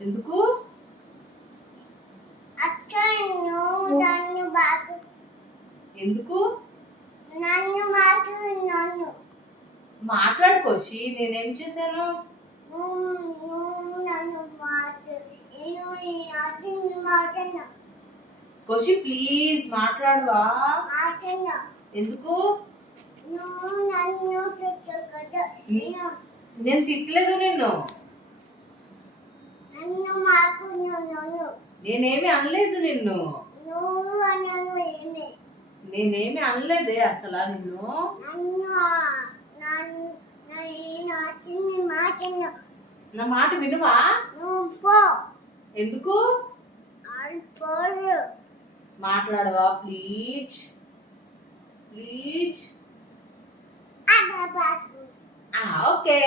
ఎందుకు ఎందుకు మాట్లాడుకోసి నేనేం చేశాను కోషి ప్లీజ్ మాట్లాడవా ఎందుకు నేను తిట్టలేదు నిన్ను నేనేమి అనలేదు నిన్ను నేనేమి అనలేదే అసలు నిన్ను నా మాట వినువా ఎందుకు మాట్లాడవా ప్లీజ్ ప్లీజ్ ఓకే